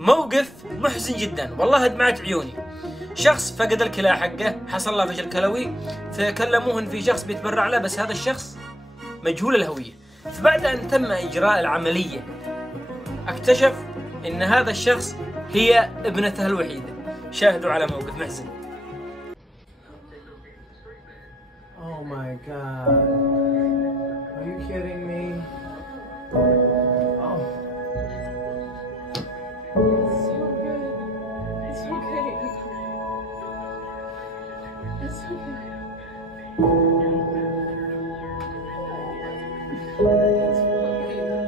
موقف محزن جدا والله دمعت عيوني. شخص فقد الكلى حقه، حصل له فشل كلوي، فكلموه ان في شخص بيتبرع له، بس هذا الشخص مجهول الهوية. فبعد ان تم اجراء العملية اكتشف ان هذا الشخص هي ابنته الوحيدة. شاهدوا على موقف محزن. Oh my god. Are you kidding me? Oh. It's so good. It's okay. It's okay. It's fine.